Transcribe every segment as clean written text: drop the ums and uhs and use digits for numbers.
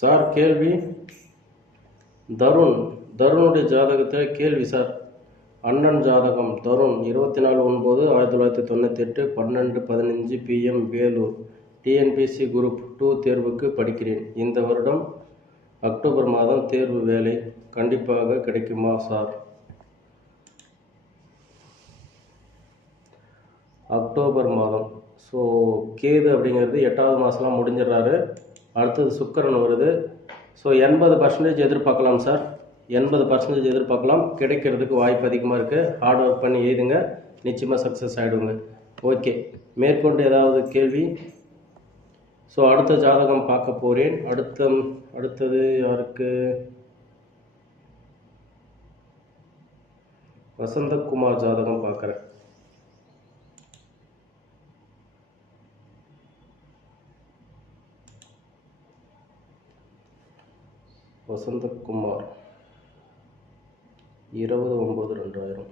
Sir கேள்வி. தருணுடைய ஜாதகத்தில் கேள்வி சார். அண்ணன் ஜாதகம் Tarun 24/9/1998 12:15 PM Vellore. TNPSC group 2 தேர்வுக்கு படிக்கிறேன். இந்த வருடம் அக்டோபர் மாதம் தேர்வு வேலை கண்டிப்பாக கிடைக்குமா சார்? அக்டோபர் மாதம். ஸோ கேது அப்படிங்கிறது 8வது மாதம்லாம் முடிஞ்சிடறாரு. அடுத்தது சுக்கிரன் வருது. ஸோ 80% எதிர்பார்க்கலாம் சார். 80% எதிர்பார்க்கலாம். கிடைக்கிறதுக்கு வாய்ப்பு அதிகமாக இருக்குது. ஹார்ட் ஒர்க் பண்ணி எழுதுங்க, நிச்சயமாக சக்ஸஸ் ஆகிடுங்க. ஓகே, மேற்கொண்டு ஏதாவது கேள்வி? ஸோ அடுத்த ஜாதகம் பார்க்க போகிறேன். அடுத்தது யாருக்கு? வசந்தகுமார் ஜாதகம் பார்க்குறேன். வசந்தகுமார் 20/9/2000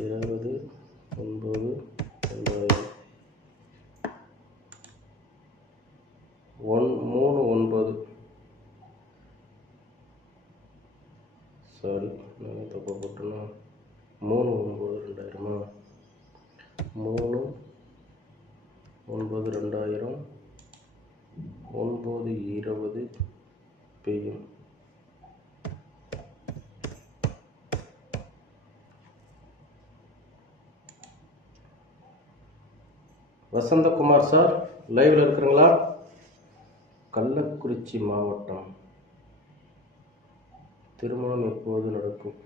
20/9/2000 3/9. சாரி, நான் தப்பு போட்டேன்னா 3/9/2000 3/9/2000 9:20 PM. வசந்தகுமார் சார் லைவ்ல இருக்கிறீங்களா? கள்ளக்குறிச்சி மாவட்டம். திருமணம் எப்போது நடக்கும்?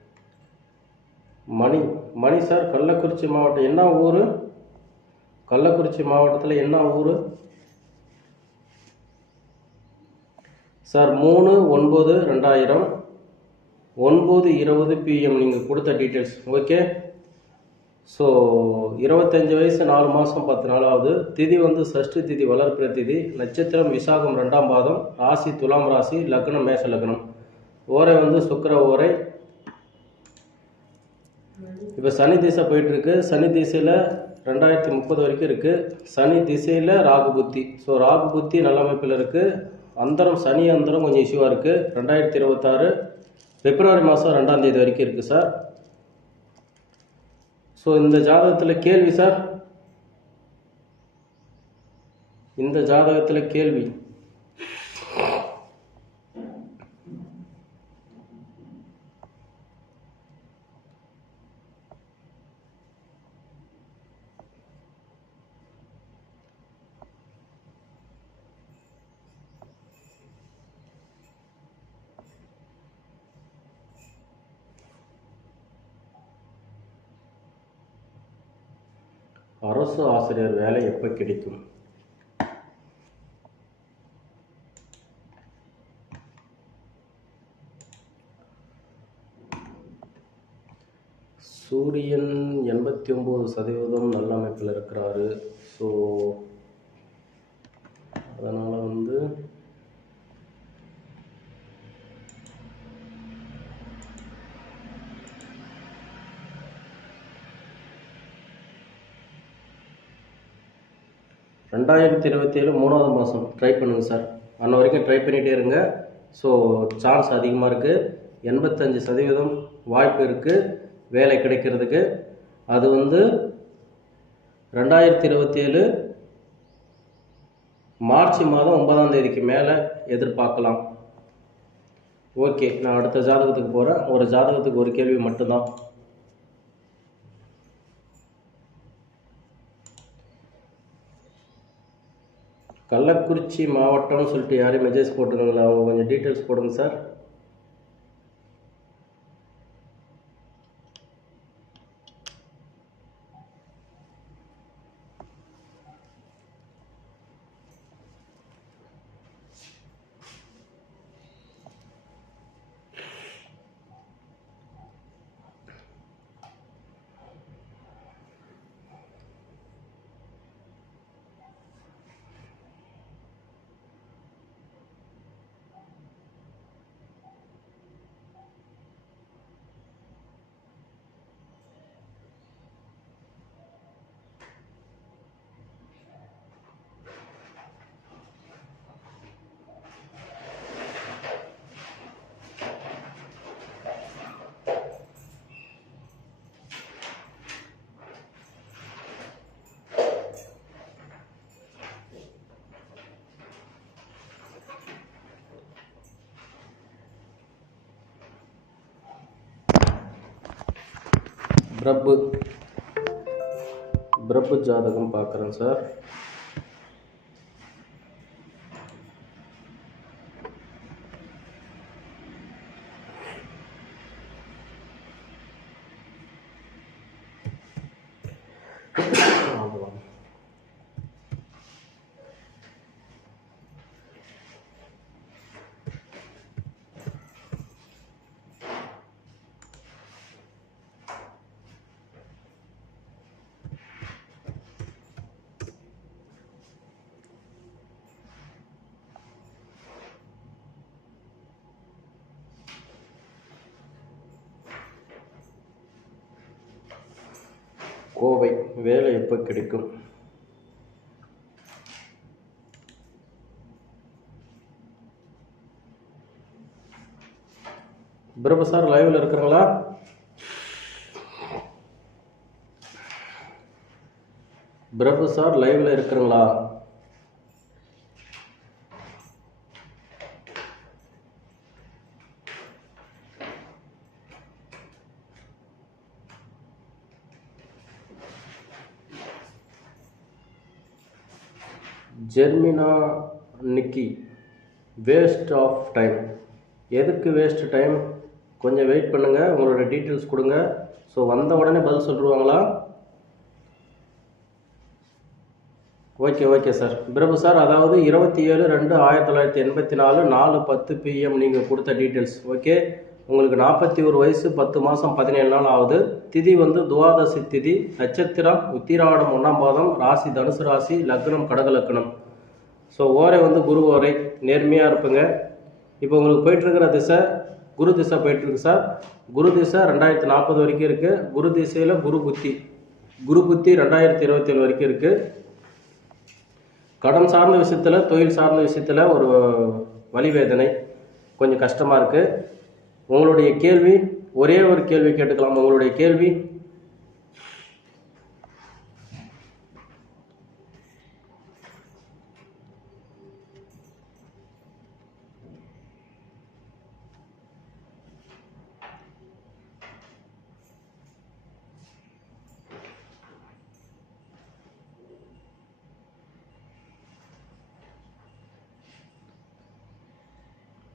மணி சார், கள்ளக்குறிச்சி மாவட்டம். என்ன ஊர்? கள்ளக்குறிச்சி மாவட்டத்தில் என்ன ஊர் சார்? 3/9/2000 9:20 PM நீங்கள் கொடுத்த டீட்டெயில்ஸ். ஓகே. ஸோ 25 வயசு 4 மாதம் 10 நாளாவது. திதி வந்து சஷ்டி திதி, வளர்ப்பிற திதி. நட்சத்திரம் விசாகம் 2ஆம் பாதம். ராசி துலாம் ராசி, லக்னம் மேஷ லக்னம். ஓரை வந்து சுக்கிர ஓரை. இப்போ சனி திசை போயிட்டுருக்கு. சனி திசையில் 2030 வரைக்கும் இருக்குது. சனி திசையில் ராகு புத்தி. ஸோ ராகு புத்தி நல்ல அமைப்பில் இருக்குது. அந்தரம், சனி அந்தரம் கொஞ்சம் இஷ்யூவாக இருக்குது. 2026 பிப்ரவரி மாதம் 2ஆம் தேதி வரைக்கும் இருக்குது சார். ஸோ இந்த ஜாதகத்தில் கேள்வி சார். இந்த ஜாதகத்தில் கேள்வி. அரசு ஆசிரியர் வேலை எப்போ கிடைக்கும்? சூரியன் 89% நல்ல அமைப்பில் இருக்கிறாரு. ஸோ அதனால் வந்து ரெண்டாயிரத்தி 27 3வது மாதம் ட்ரை பண்ணுங்கள் சார். அன்ன வரைக்கும் ட்ரை பண்ணிகிட்டே இருங்க. ஸோ சான்ஸ் அதிகமாக இருக்குது. 85% வாய்ப்பு இருக்குது வேலை கிடைக்கிறதுக்கு. அது வந்து 2027 மார்ச் மாதம் 9ஆம் தேதிக்கு மேலே எதிர்பார்க்கலாம். ஓகே, நான் அடுத்த ஜாதகத்துக்கு போகிறேன். ஒரு ஜாதகத்துக்கு ஒரு கேள்வி மட்டும்தான். கள்ளக்குறிச்சி மாவட்டம்னு சொல்லிட்டு யாரையும் மெசேஜ் போட்டுருங்களா? அவங்க கொஞ்சம் டீட்டெயில்ஸ் போடுங்க சார். பிரபு ஜாதகம் பார்க்குறேன் சார். கோவை, வேலை எப்போ கிடைக்கும்? பிரபு சார் லைவ்ல இருக்கிறீங்களா? பிரபு சார் லைவ்ல இருக்கிறீங்களா? ஜெர்மினா நிக்கி, வேஸ்ட் ஆஃப் டைம். எதுக்கு வேஸ்ட் டைம்? கொஞ்சம் வெயிட் பண்ணுங்கள், உங்களோட டீட்டெயில்ஸ் கொடுங்க. ஸோ வந்த உடனே பதில் சொல்லிடுவாங்களா? Okay sir. பிரபு சார், அதாவது 27/2/1984 4:10 PM நீங்கள் கொடுத்த டீட்டெயில்ஸ். ஓகே, உங்களுக்கு 41 வயசு, 10 மாதம் 17 நாள் ஆகுது. திதி வந்து துவாதசி திதி, நட்சத்திரம் உத்திராடம் 1ஆம் பாதம், ராசி தனுசு ராசி, லக்னம் கடக லக்னம். ஸோ ஓரை வந்து குரு ஓரை, நேர்மையாக இருப்புங்க. இப்போ உங்களுக்கு போயிட்டுருக்கிற திசை குரு திசை போயிட்டுருக்கு சார். குரு திசை 2040 வரைக்கும் இருக்குது. குரு திசையில் குரு புத்தி 2027 வரைக்கும் இருக்குது. கடன் சார்ந்த விஷயத்தில், தொழில் சார்ந்த விஷயத்தில் ஒரு வலிவேதனை, கொஞ்சம் கஷ்டமாக இருக்குது. உங்களுடைய கேள்வி, ஒரே ஒரு கேள்வி கேட்டுக்கலாம். உங்களுடைய கேள்வி.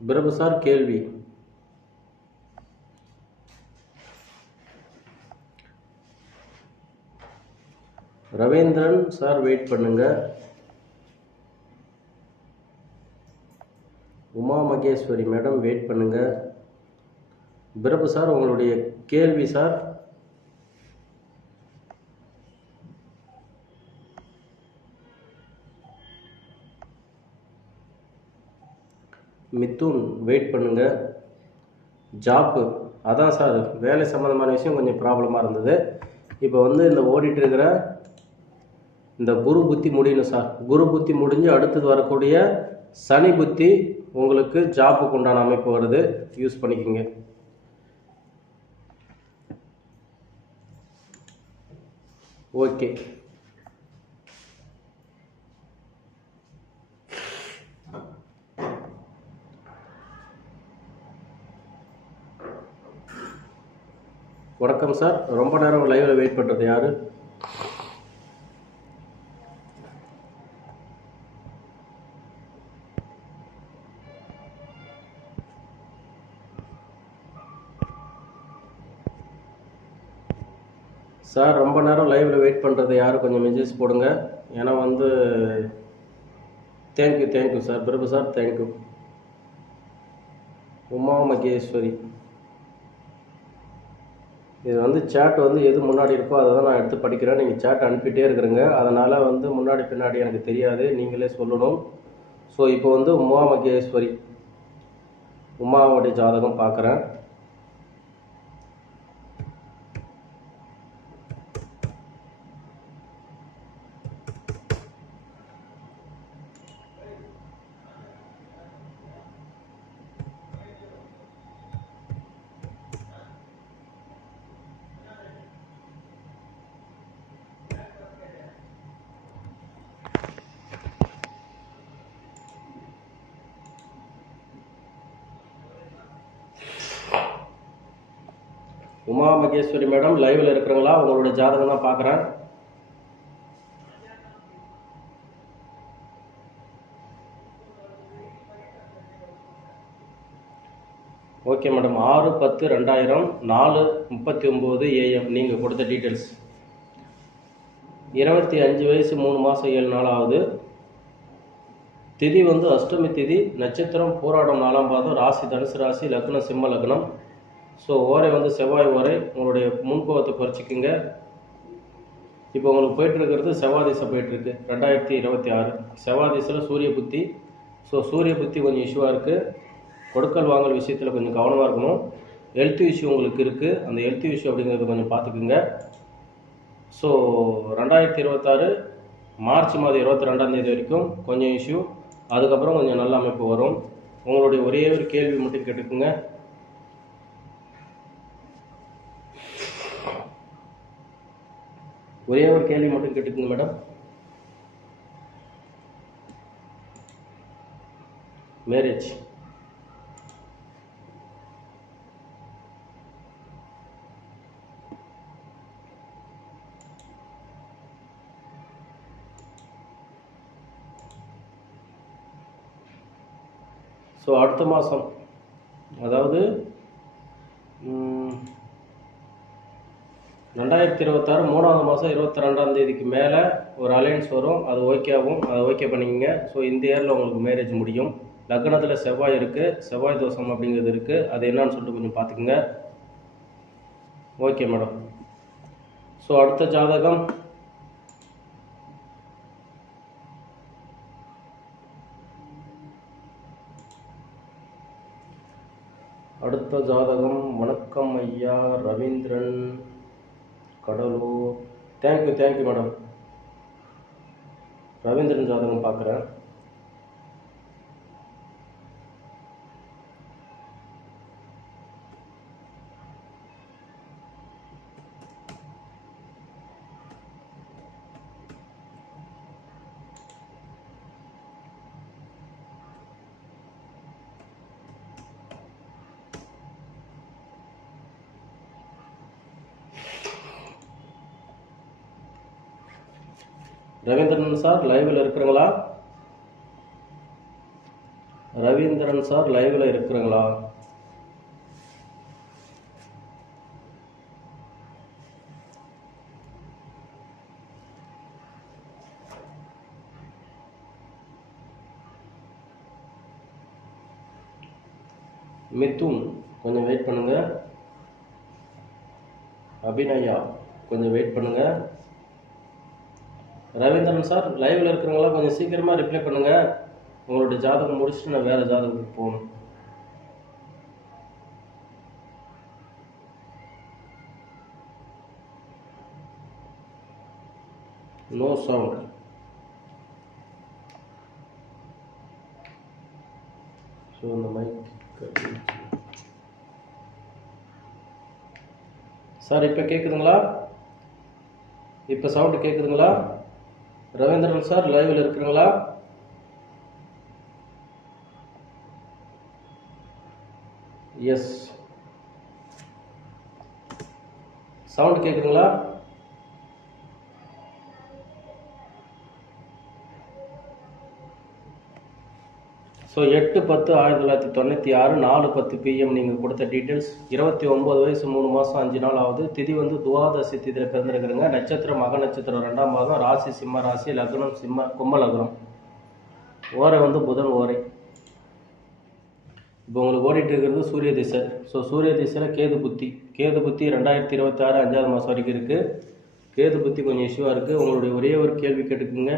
பிரபு சார் கேள்வி. ரவீந்திரன் சார் வெயிட் பண்ணுங்க. உமா மகேஸ்வரி மேடம் வெயிட் பண்ணுங்க. பிரபு சார் உங்களுடைய கேள்வி சார். மிதுன் வெயிட் பண்ணுங்க. ஜாப்பு, அதான் சார் வேலை சம்மந்தமான விஷயம் கொஞ்சம் ப்ராப்ளமாக இருந்தது. இப்போ வந்து இந்த ஓடிட்டு இருக்கிற இந்த குரு புத்தி முடியணும் சார். குரு புத்தி முடிஞ்சு அடுத்தது வரக்கூடிய சனி புத்தி உங்களுக்கு ஜாப்புக்கு உண்டான அமைப்பு வருது, யூஸ் பண்ணிக்கோங்க. ஓகே, வணக்கம் சார். ரொம்ப நேரம் லைவ்ல வெயிட் பண்ணுறது யாரு? சார் ரொம்ப நேரம் லைவ்ல வெயிட் பண்ணுறது யாரு? கொஞ்சம் மெசேஜ் போடுங்க. ஏன்னா வந்து thank you sir. Prabhu sir thank you. Uma Maheswari, இது வந்து சேட் வந்து எது முன்னாடி இருக்கோ அதை தான் நான் எடுத்து படிக்கிறேன். நீங்கள் சேட் அனுப்பிட்டே இருக்கிறீங்க, அதனால் வந்து முன்னாடி பின்னாடி எனக்கு தெரியாது, நீங்களே சொல்லணும். ஸோ இப்போ வந்து உமா மகேஸ்வரி, உமாவுடைய ஜாதகம் பார்க்குறேன். உமா மகேஸ்வரி மேடம் லைவில் இருக்கிறங்களா? உங்களோட ஜாதகம் தான் பார்க்குறேன். Okay madam. 6/10/2000 4:39 AM நீங்கள் கொடுத்த டீட்டெயில்ஸ். 25 வயசு 3 மாதம் 7 நாள் ஆகுது. திதி வந்து அஷ்டமி திதி, நட்சத்திரம் பூராடம் 4ஆம் பாதம், ராசி தனுசு ராசி, லக்னம் சிம்ம லக்னம். ஸோ ஓரை வந்து செவ்வாய் ஓரை. உங்களுடைய முன்கோபத்தை குறைச்சிக்குங்க. இப்போ உங்களுக்கு போயிட்டுருக்கிறது செவ்வாய் திசை போயிட்டுருக்கு 2026. செவ்வாய் திசையில் சூரிய புத்தி. ஸோ சூரிய புத்தி கொஞ்சம் இஷ்யூவாக இருக்குது. கொடுக்கல் வாங்கல் விஷயத்தில் கொஞ்சம் கவனமாக இருக்கணும். ஹெல்த் இஷ்யூ உங்களுக்கு இருக்குது. அந்த ஹெல்த் இஷ்யூ அப்படிங்கிறது கொஞ்சம் பார்த்துக்குங்க. ஸோ 2026 மார்ச் மாதம் 22ஆம் தேதி வரைக்கும் கொஞ்சம் இஷ்யூ. அதுக்கப்புறம் கொஞ்சம் நல்ல அமைப்பு வரும். உங்களுடைய ஒரே ஒரு கேள்வி மட்டும் கேட்டுக்குங்க. ஒரே ஒரு கேள்வி மட்டும் கேட்டுக்குங்க மேடம். மேரேஜ் ஸோ அடுத்த மாதம், அதாவது 2026 3ஆவது மாதம் 22ஆம் தேதிக்கு மேலே ஒரு அலையன்ஸ் வரும். அது ஓகே ஆகும். அதை ஓகே பண்ணிக்கங்க. ஸோ இந்த இயரில் உங்களுக்கு மேரேஜ் முடியும். லக்னத்தில் செவ்வாய் இருக்குது. செவ்வாய் தோஷம் அப்படிங்கிறது இருக்குது. அது என்னன்னு சொல்லிட்டு கொஞ்சம் பார்த்துக்குங்க. Okay madam. ஸோ அடுத்த ஜாதகம் வணக்கம் ஐயா. ரவீந்திரன், கடலூர். Thank you madam. ரவீந்திரன் ஜாதகம் பார்க்குறேன். ரவீந்திரன் சார் லைவில் இருக்கிறங்களா? ரவீந்திரன் சார் லைவில் இருக்கிறங்களா? மிதுன் கொஞ்சம் வெயிட் பண்ணுங்க. அபிநயா கொஞ்சம் வெயிட் பண்ணுங்க. ரவீந்திரன் சார் லைவில் இருக்கிறவங்களா கொஞ்சம் சீக்கிரமாக ரிப்ளை பண்ணுங்கள். உங்களுடைய ஜாதகம் முடிச்சுட்டு நான் வேறு ஜாதகத்துக்கு போகணும். No sound. ஸோ இந்த மைக் சார் இப்போ கேட்குதுங்களா? இப்போ சவுண்டு கேட்குதுங்களா? ரவீந்திரன் சார் லைவில் இருக்கிறீங்களா? எஸ். சவுண்ட் கேட்குதுங்களா? ஸோ 8/10/1996 4:10 PM நீங்கள் கொடுத்த டீட்டெயில்ஸ். 29 வயசு 3 மாதம் 5 நாள் ஆகுது. திதி வந்து துவாதசி திதியில் பிறந்திருக்கிறேங்க. நட்சத்திரம் மக நட்சத்திரம் 2ஆம் பாதம், ராசி சிம்ம ராசி, லக்னம் கும்ப லக்னம். ஓரை வந்து புதன் ஓரை. இப்போ உங்களுக்கு ஓடிட்டு இருக்கிறது சூரிய திசை. ஸோ சூரிய திசையில் கேது புத்தி 2026 5ஆவது மாதம் வரைக்கும் இருக்குது. கேது புத்தி கொஞ்சம் இஷ்யூவாக இருக்குது. உங்களுடைய ஒரே ஒரு கேள்வி கேட்டுக்குங்க.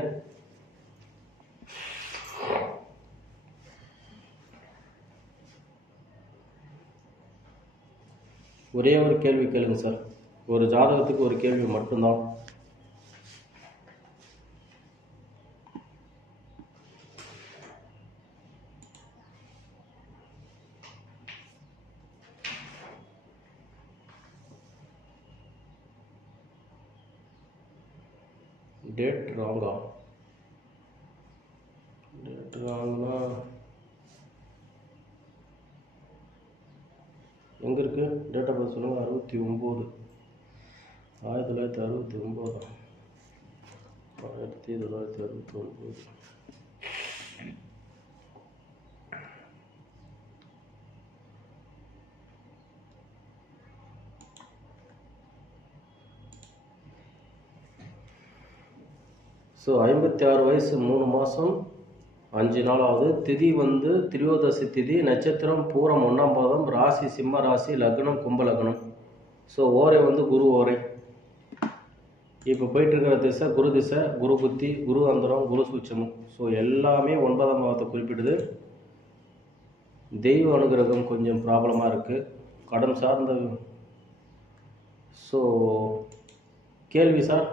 ஒரே ஒரு கேள்வி கேளுங்க சார். ஒரு ஜாதகத்துக்கு ஒரு கேள்வி மட்டும்தான். டேட் ராங்கா? டேட் ராங்னா எங்கே இருக்குது டேட் ஆஃப் பர்த் சொல்லுங்கள். 69 1969 1969. ஸோ 56 வயசு 3 மாதம் 5 நாள் ஆகுது. திதி வந்து திரியோதசி திதி, நட்சத்திரம் பூரம் 1ஆம் பாதம், ராசி சிம்ம ராசி, லக்னம் கும்ப லக்னம். ஸோ ஓரை வந்து குரு ஓரை. இப்போ போயிட்டுருக்கிற திசை குரு திசை, குரு புத்தி, குரு அந்தரம், குரு சூட்சமம். ஸோ எல்லாமே 9ஆம் பாவத்தை குறிப்பிடுது. தெய்வ அனுகிரகம் கொஞ்சம் ப்ராப்ளமாக இருக்குது, கடன் சார்ந்த. ஸோ கேள்வி சார்,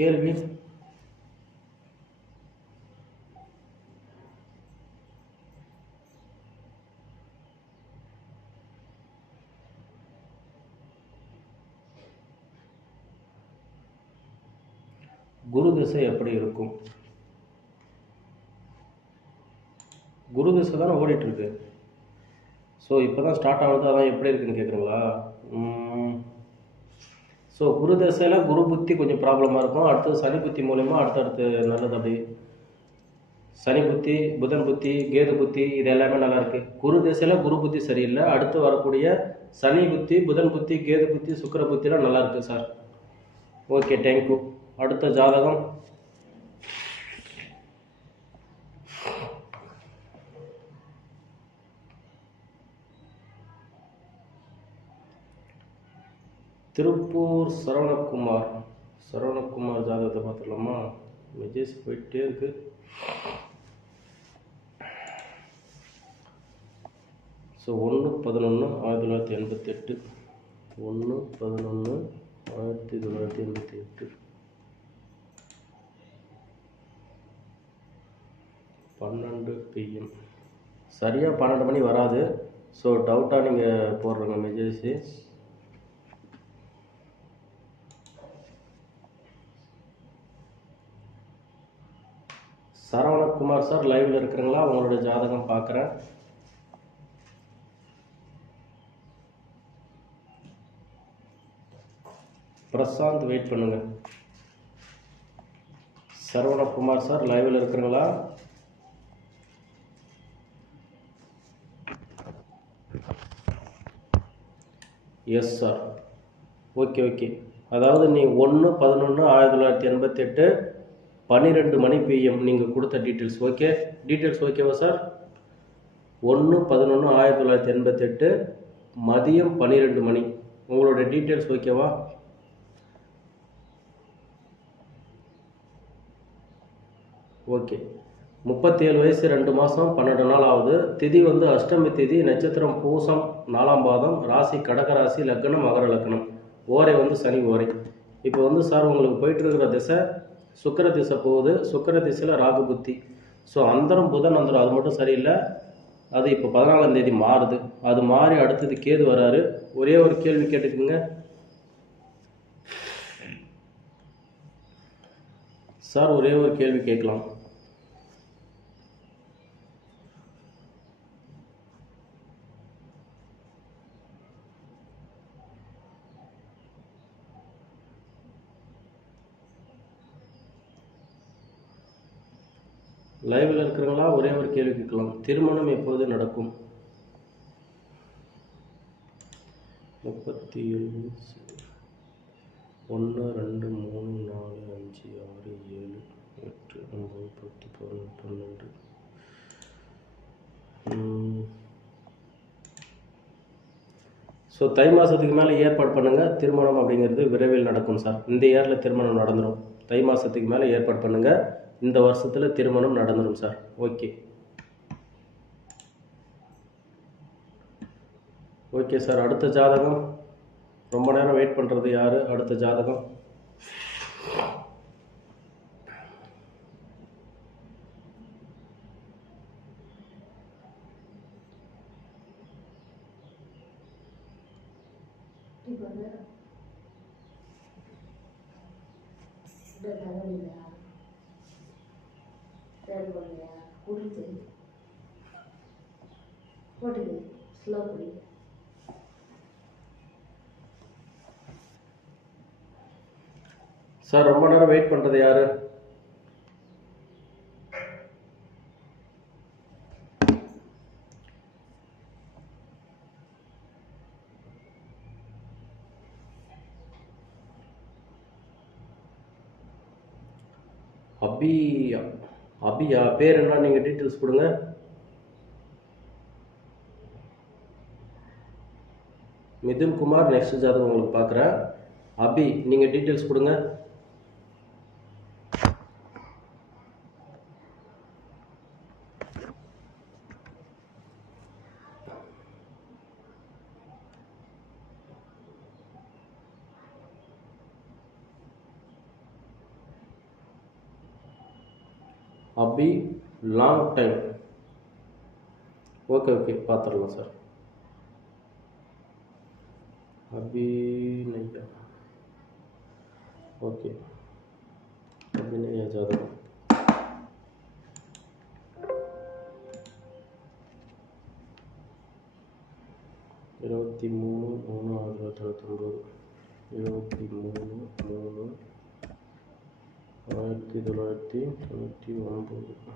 கேள்வி. குரு திசை எப்படி இருக்கும்? குரு திசை தானே ஓடிட்டுருக்கு. ஸோ இப்போ தான் ஸ்டார்ட் ஆகுது, அதான் எப்படி இருக்குன்னு கேட்குறீங்களா? ஸோ குரு திசையில் குரு புத்தி கொஞ்சம் ப்ராப்ளமாக இருக்கும். அடுத்தது சனி புத்தி மூலயமா அடுத்தடுத்து நல்லது. அப்படி சனி புத்தி, புதன் புத்தி, கேது புத்தி இது எல்லாமே நல்லா இருக்குது. குரு திசையில் குரு புத்தி சரியில்லை. அடுத்து வரக்கூடிய சனி புத்தி, புதன் புத்தி, கேது புத்தி, சுக்கிர புத்திலாம் நல்லா இருக்குது சார். Okay, thank you. அடுத்த ஜாதகம். திருப்பூர் சரவணகுமார். சரவணகுமார் ஜாதகத்தை பார்த்துடலாமா? மெசேஜ் போயிட்டே இருக்கு. So 1/11/1988, 1/11/1988, 12 PM. சரியாக 12 மணி வராது. ஸோ டவுட்டாக நீங்கள் போடுறீங்க மெசேஜ். சரவணகுமார் சார் லைவில் இருக்கிறீங்களா? உங்களோட ஜாதகம் பார்க்குறேன். பிரசாந்த் வெயிட் பண்ணுங்க. சரவணகுமார் சார் லைவில் இருக்கிறீங்களா? Yes sir. Okay okay. அதாவது நீ 1/11/1988 12 மணி PM நீங்கள் கொடுத்த டீட்டெயில்ஸ் ஓகே. டீட்டெயில்ஸ் ஓகேவா சார்? 1/11/1988 மதியம் 12 மணி. உங்களோட டீட்டெயில்ஸ் ஓகேவா? ஓகே. 37 வயசு 2 மாதம் 12 நாள் ஆகுது. திதி வந்து அஷ்டமி திதி, நட்சத்திரம் பூசம் 4ஆம் பாதம், ராசி கடகராசி, லக்னம் மகர லக்னம், ஓரை வந்து சனி ஓரை. இப்போ வந்து சார் உங்களுக்கு போயிட்டு இருக்கிற திசை சுக்கிர திசை போகுது. சுக்கிர திசையில் ராகு புத்தி. ஸோ அந்தரம் புதன் அந்தரம் அது மட்டும் சரியில்லை. அது இப்போ 14ஆம் தேதி மாறுது. அது மாறி அடுத்தது கேது வராரு. ஒரே ஒரு கேள்வி கேட்டுக்குங்க சார், ஒரே ஒரு கேள்வி கேட்கலாம். லைவில் இருக்கிறவங்களா? ஒரே ஒரு கேள்வி கேட்கலாம். திருமணம் எப்போது நடக்கும்? 37 1 2 3 4 5 6 7 8 9 10 11 12. ஸோ தை மாதத்துக்கு மேலே ஏற்பாடு பண்ணுங்கள். திருமணம் அப்படிங்கிறது விரைவில் நடக்கும் சார். இந்த இயரில் திருமணம் நடந்துடும். தை மாதத்துக்கு மேலே ஏற்பாடு பண்ணுங்கள். இந்த வருஷத்தில் திருமணம் நடந்துடும் சார். Okay okay sir. அடுத்த ஜாதகம். ரொம்ப நேரம் வெயிட் பண்ணுறது யார்? அடுத்த ஜாதகம். போட்டுது ஸ்லோ பண்ணி சார் ரொம்ப நேரம் வெயிட் பண்ணுறது யாரு? அபியா? அபியா பேர் என்ன? நீங்கள் டீட்டெயில்ஸ் கொடுங்க. மிதுன் குமார் நெக்ஸ்ட் ஜாதகம் உங்களுக்கு பார்க்குறேன். அபி நீங்கள் டீட்டெயில்ஸ் கொடுங்க. அபி லாங் டைம். ஓகே பார்த்துடலாம் சார். அபிநயா. ஓகே அபிநயா ஜாதகம். இருபத்தி 3/3/19. 23/3/1999.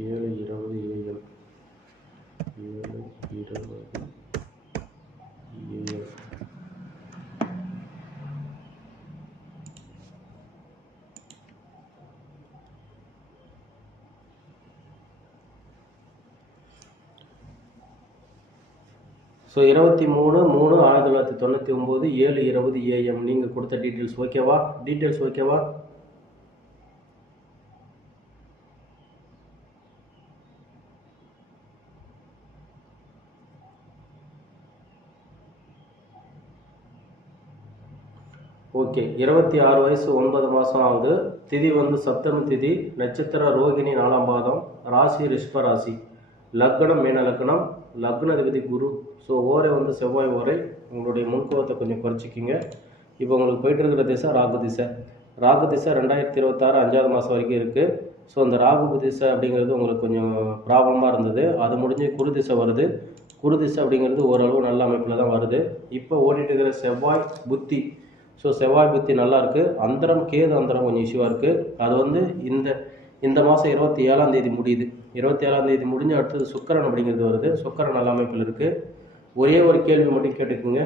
7:20 AM. 7:20 AM. ஸோ 23/3/1999 7:20 AM நீங்கள் கொடுத்த டீட்டெயில்ஸ் ஓகேவா? டீட்டெயில்ஸ் ஓகேவா? ஓகே 26 வயசு 9 மாதம் ஆகுது. திதி வந்து சப்தமி திதி. நட்சத்திர ரோகிணி 4ஆம் பாதம். ராசி ரிஷப ராசி. லக்னம் மீன லக்னம். லக்னாதிபதி குரு. ஸோ ஓரை வந்து செவ்வாய் ஓரை. உங்களுடைய முன்கோபத்தை கொஞ்சம் குறைச்சிக்கிங்க. இப்போ உங்களுக்கு போயிட்டு இருக்கிற திசை ராகு திசை. ராகு திசை 2026 5ஆவது மாதம் வரைக்கும் இருக்குது. ஸோ அந்த ராகு திசை அப்படிங்கிறது உங்களுக்கு கொஞ்சம் ப்ராப்ளமாக இருந்தது. அது முடிஞ்சு குரு திசை வருது. குரு திசை அப்படிங்கிறது ஓரளவு நல்ல அமைப்பில் தான் வருது. இப்போ ஓடிட்டு இருக்கிற செவ்வாய் புத்தி. ஸோ செவ்வாய் புத்தி நல்லா இருக்குது. அந்தரம் கேது அந்தரம் கொஞ்சம் இஷ்யூவாக இருக்குது. அது வந்து இந்த மாதம் 27ஆம் தேதி முடியுது. 27ஆம் தேதி முடிஞ்சு அடுத்தது சுக்கிரன் அப்படிங்கிறது வருது. சுக்கிரன் நல்ல அமைப்பில் இருக்குது. ஒரே ஒரு கேள்வி மட்டும் கேட்டுக்குங்க.